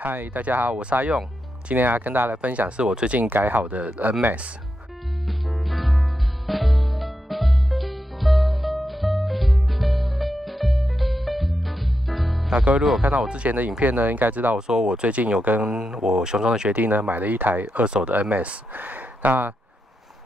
嗨，大家好，我是阿用。今天要跟大家来分享是我最近改好的 NMAX。那各位如果看到我之前的影片呢，应该知道我说我最近有跟我熊中的学弟呢买了一台二手的 NMAX。那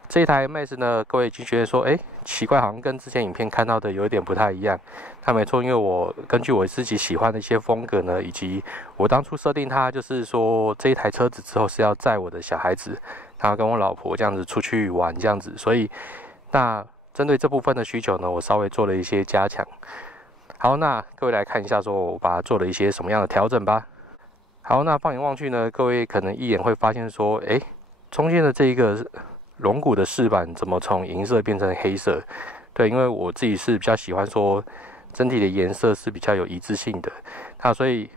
这一台 NMAX 呢，各位已经觉得说，奇怪，好像跟之前影片看到的有一点不太一样。那没错，因为我根据我自己喜欢的一些风格呢，以及我当初设定它就是说这一台车子之后是要载我的小孩子，然后跟我老婆这样子出去玩这样子，所以那针对这部分的需求呢，我稍微做了一些加强。好，那各位来看一下，说我把它做了一些什么样的调整吧。好，那放眼望去呢，各位可能一眼会发现说，中间的这一个龙骨的饰板怎么从银色变成黑色？对，因为我自己是比较喜欢说整体的颜色是比较有一致性的，那所以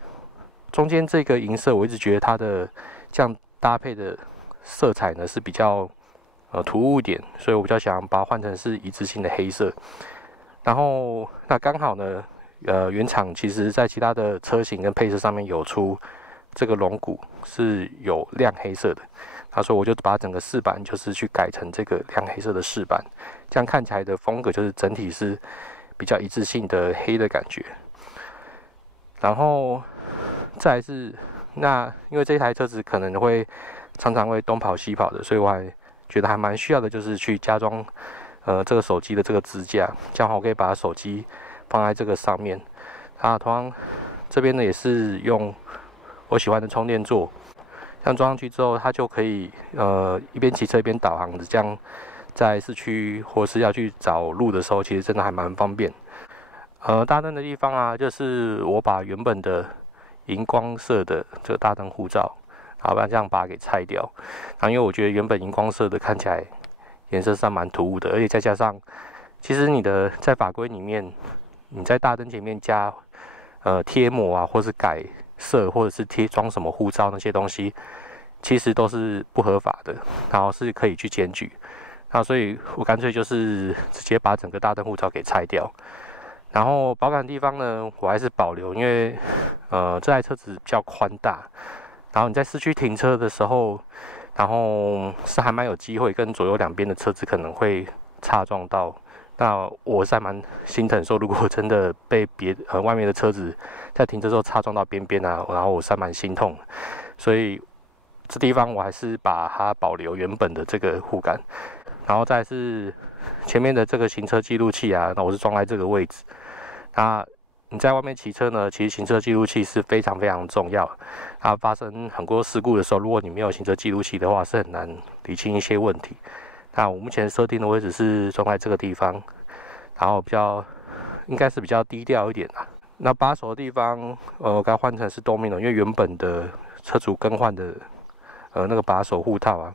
中间这个银色，我一直觉得它的这样搭配的色彩呢是比较突兀一点，所以我比较想把它换成是一致性的黑色。然后那刚好呢，原厂其实在其他的车型跟配色上面有出这个龙骨是有亮黑色的。所以我就把整个饰板就是去改成这个亮黑色的饰板，这样看起来的风格就是整体是比较一致性的黑的感觉。然后再来是那因为这台车子可能会常常会东跑西跑的，所以我还觉得还蛮需要的，就是去加装这个手机的这个支架，这样我可以把手机放在这个上面。同样这边呢也是用我喜欢的充电座。这样装上去之后，它就可以一边骑车一边导航的，这样在市区或是要去找路的时候，其实真的还蛮方便。大灯的地方啊，就是我把原本的荧光色的这个大灯护罩，然后这样把它给拆掉。因为我觉得原本荧光色的看起来颜色上蛮突兀的，而且再加上，其实你的在法规里面，你在大灯前面加贴膜啊，或是改色或者是贴装什么护罩那些东西，其实都是不合法的，然后是可以去检举。所以我干脆就是直接把整个大灯护罩给拆掉。然后保杆的地方呢，我还是保留，因为这台车子比较宽大，然后你在市区停车的时候，然后是还蛮有机会跟左右两边的车子可能会擦撞到。那我是还蛮心疼说，如果真的被外面的车子在停车之后擦撞到边边啊，然后我是还蛮心痛的。所以这地方我还是把它保留原本的这个护杆，然后再是前面的这个行车记录器啊，那我是装在这个位置。那你在外面骑车呢，其实行车记录器是非常非常重要。发生很多事故的时候，如果你没有行车记录器的话，是很难理清一些问题。那我目前设定的位置是装在这个地方，然后应该是比较低调一点啦。那把手的地方，我给它换成是 Domino， 因为原本的车主更换的那个把手护套啊，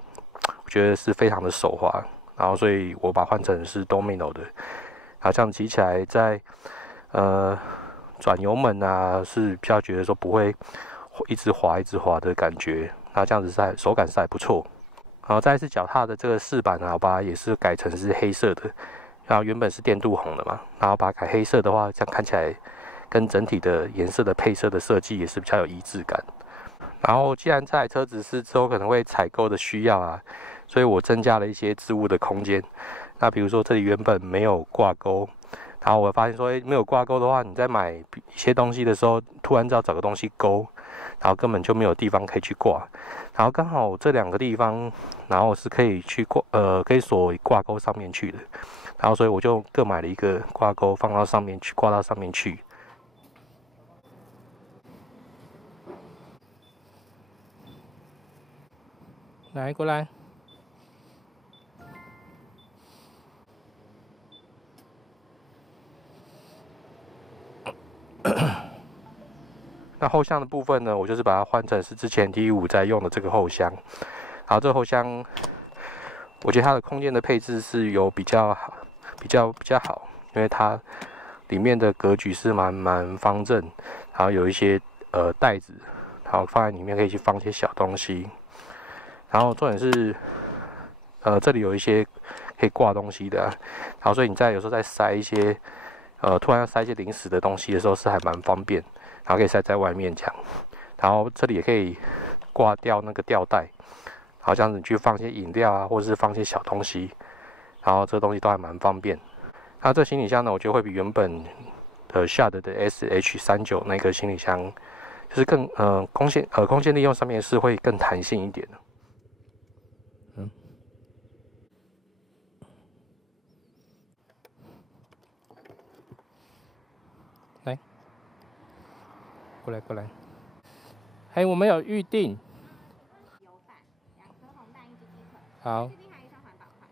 我觉得是非常的手滑，然后所以我把它换成是 Domino 的，好像骑起来在转油门啊是比较觉得说不会一直滑的感觉，那这样子手感是还不错。然后再是脚踏的这个饰板啊，我把它也是改成是黑色的，然后原本是电镀红的嘛，然后把它改黑色的话，这样看起来跟整体的颜色的配色的设计也是比较有一致感。然后既然这台车子是之后可能会采购的需要啊，所以我增加了一些置物的空间。那比如说这里原本没有挂钩，然后我发现说，没有挂钩的话，你在买一些东西的时候，突然要找个东西勾，然后根本就没有地方可以去挂。然后刚好这两个地方，然后是可以去可以锁挂钩上面去的。然后所以我就各买了一个挂钩放到上面去，挂到上面去。来，过来。那后箱的部分呢，我就是把它换成是之前 T5 在用的这个后箱。然后这个后箱，我觉得它的空间的配置是有比较好，因为它里面的格局是蛮方正，然后有一些袋子，然后放在里面可以去放一些小东西。然后重点是，这里有一些可以挂东西的，然后所以你有时候在塞一些突然要塞一些零食的东西的时候是还蛮方便，然后可以塞在外面这样。然后这里也可以挂掉那个吊带，好像你去放些饮料啊，或者是放些小东西，然后这东西都还蛮方便。那这行李箱呢，我觉得会比原本的 Shark 的 SH39那个行李箱，就是更空间利用上面是会更弹性一点的。来，过来。嘿，我们有预定。好，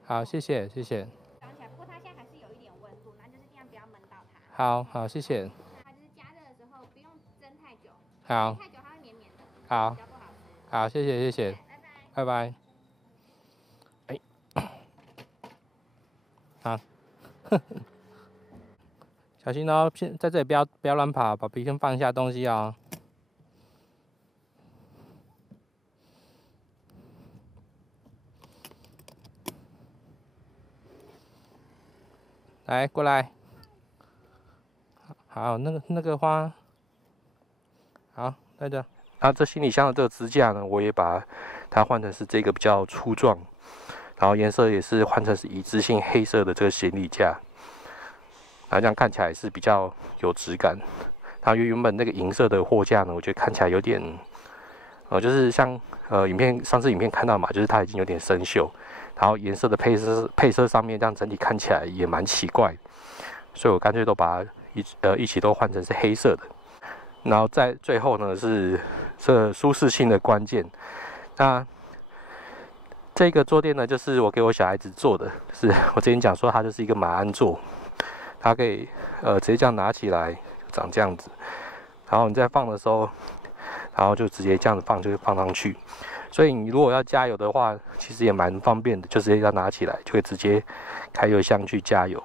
好，谢谢。不过它现在还是有一点温度，那就是尽量不要焖到它。好，谢谢。它就是加热的时候不用蒸太久，好，太久它会绵绵的，好，比较不好吃。好，谢谢，拜拜。哎，好，小心哦，在这里不要乱跑，把皮先放一下东西哦。来，过来。好，那个花，好，带着。啊，这行李箱的这个支架呢，我也把它换成是这个比较粗壮，然后颜色也是换成是一致性黑色的这个行李架，然后这样看起来是比较有质感。然后原本那个银色的货架呢，我觉得看起来有点，就是像上次影片看到嘛，就是它已经有点生锈，然后颜色的配色上面这样整体看起来也蛮奇怪，所以我干脆都把它一起都换成是黑色的。然后在最后呢是这舒适性的关键。那这个坐垫呢，就是我给我小孩子做的，是我之前讲说它就是一个马鞍座，它可以直接这样拿起来，长这样子。然后你在放的时候，然后就直接这样子放，就放上去。所以你如果要加油的话，其实也蛮方便的，就直接要拿起来，就可以直接开油箱去加油。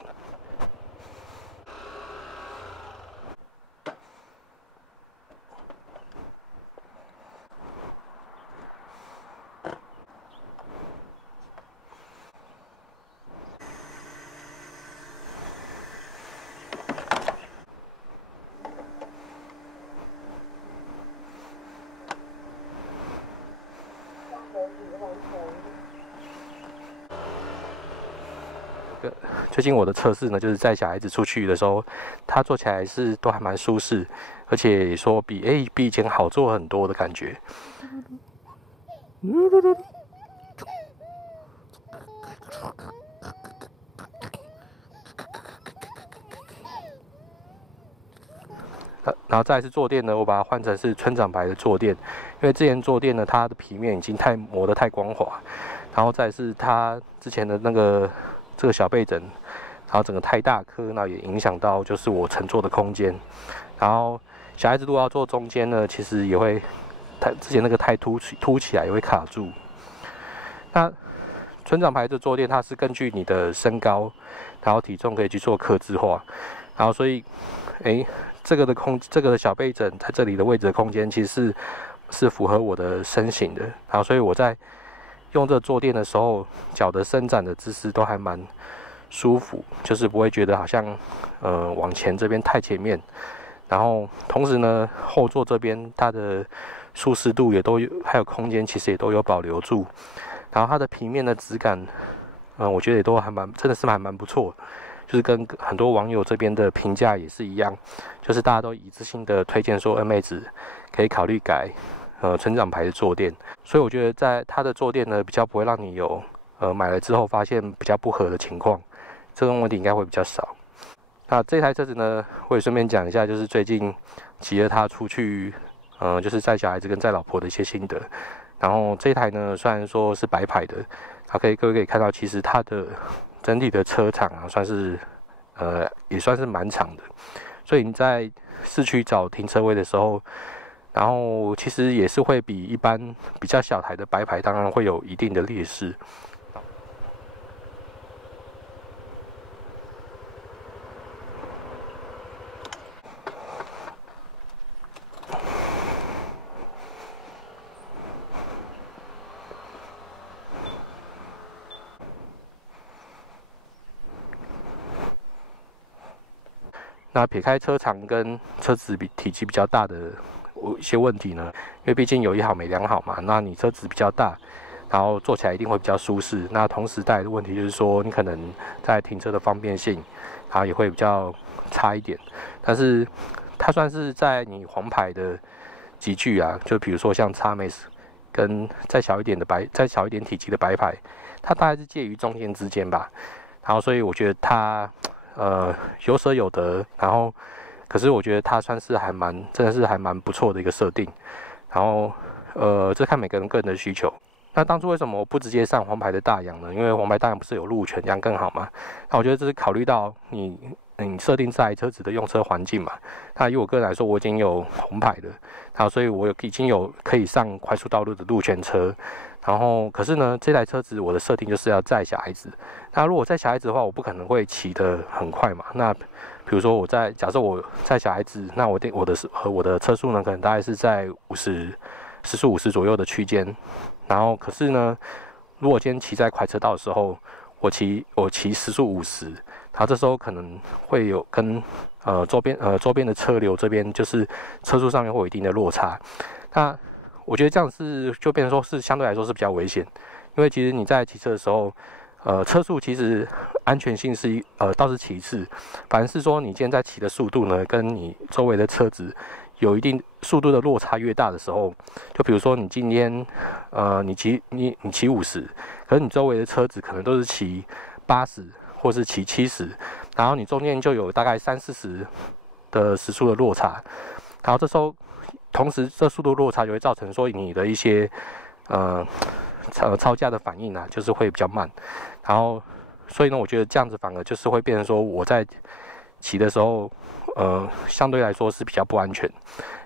最近我的测试呢，就是载小孩子出去的时候，他坐起来是都还蛮舒适，而且说比以前好坐很多的感觉。然后再来是坐垫呢，我把它换成是村长牌的坐垫，因为之前坐垫呢，它的皮面已经磨得太光滑，然后再来是它之前的这个小背枕，然后整个太大颗，那也影响到就是我乘坐的空间。然后小孩子如果要坐中间呢，其实也会之前那个太凸起来也会卡住。那村长牌的坐垫它是根据你的身高，然后体重可以去做客制化，然后所以这个的小背枕在这里的位置的空间其实是符合我的身形的，然后所以我在用这个坐垫的时候，脚的伸展的姿势都还蛮舒服，就是不会觉得好像往前这边太前面，然后同时呢后座这边它的舒适度也都有，还有空间其实也都有保留住，然后它的平面的质感，我觉得也都真的是还蛮不错。就是跟很多网友这边的评价也是一样，就是大家都一致性的推荐说 NMAX 可以考虑改村长牌的坐垫，所以我觉得在它的坐垫呢比较不会让你有买了之后发现比较不合的情况，这种问题应该会比较少。那这台车子呢，我也顺便讲一下，就是最近骑着它出去，就是载小孩子跟载老婆的一些心得。然后这一台呢，虽然说是白牌的，各位可以看到，其实它的整体的车长啊，也算是蛮长的，所以你在市区找停车位的时候，然后其实也是会比一般比较小台的白牌，当然会有一定的劣势。那撇开车长跟车子体积比较大的一些问题呢？因为毕竟有一好没两好嘛，那你车子比较大，然后坐起来一定会比较舒适。那同时带来的问题就是说，你可能在停车的方便性，然后也会比较差一点。但是它算是在你黄牌的级距啊，就比如说像 XMAX 跟再小一点体积的白牌，它大概是介于中间之间吧。然后所以我觉得它有舍有得，然后可是我觉得它算是真的是还蛮不错的一个设定。然后这看每个人个人的需求。那当初为什么我不直接上黄牌的大洋呢？因为黄牌大洋不是有路权，这样更好嘛。那我觉得这是考虑到你设定这台车子的用车环境嘛。那以我个人来说，我已经有红牌的，然后所以我已经有可以上快速道路的路权车。然后可是呢，这台车子我的设定就是要载小孩子。那如果载小孩子的话，我不可能会骑得很快嘛。那比如说假设我载小孩子，那我的车速呢，可能大概是在时速50左右的区间。然后可是呢，如果今天骑在快车道的时候，我骑时速50，然后这时候可能会有跟周边的车流这边就是车速上面会有一定的落差。那我觉得这样就变成说是相对来说是比较危险，因为其实你在骑车的时候，车速其实安全性是倒是其次，反而是说你今天在骑的速度呢，跟你周围的车子有一定速度的落差越大的时候，就比如说你今天你骑50，可是你周围的车子可能都是骑80或是骑70，然后你中间就有大概30-40的时速的落差，然后这时候同时这速度落差就会造成说你的一些超驾的反应啊，就是会比较慢。然后所以呢，我觉得这样子反而就是会变成说我在骑的时候相对来说是比较不安全，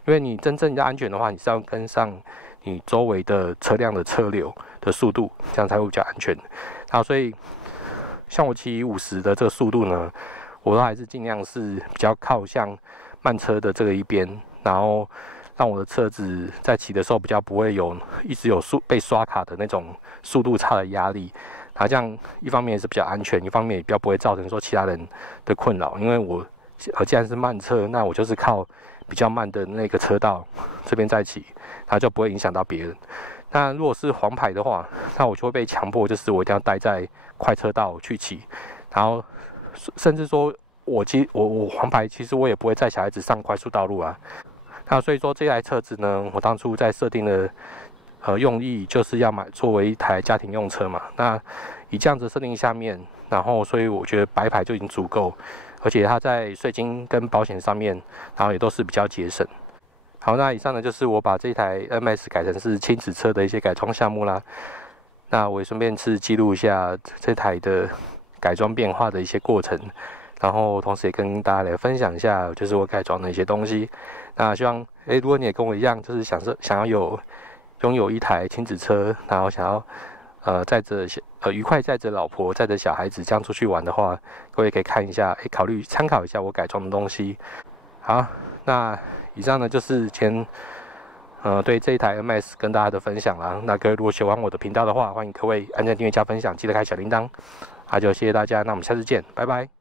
因为你真正的安全的话，你是要跟上你周围的车辆的车流的速度，这样才会比较安全。然后所以像我骑50的这个速度呢，我都还是尽量是比较靠向慢车的这个一边，然后让我的车子在骑的时候比较不会一直有被刷卡的那种速度差的压力。然后这样一方面也是比较安全，一方面也比较不会造成说其他人的困扰，因为我既然是慢车，那我就是靠比较慢的那个车道这边在骑，然后就不会影响到别人。那如果是黄牌的话，那我就会被强迫，就是我一定要待在快车道去骑，然后甚至说我黄牌，其实我也不会载小孩子上快速道路啊。那所以说这台车子呢，我当初在设定的用意就是要作为一台家庭用车嘛。那以这样子设定下面，然后所以我觉得白牌就已经足够，而且它在税金跟保险上面，然后也都是比较节省。好，那以上呢就是我把这台 NMAX 改成是亲子车的一些改装项目啦。那我也顺便是记录一下这台的改装变化的一些过程，然后同时也跟大家来分享一下就是我改装的一些东西。那希望如果你也跟我一样，就是想要拥有一台亲子车，然后想要愉快载着老婆载着小孩子这样出去玩的话，各位可以看一下，考虑参考一下我改装的东西。好，那以上呢就是对这一台 NMAX 跟大家的分享啦。那各位如果喜欢我的频道的话，欢迎各位按赞、订阅、加分享，记得开小铃铛。就谢谢大家，那我们下次见，拜拜。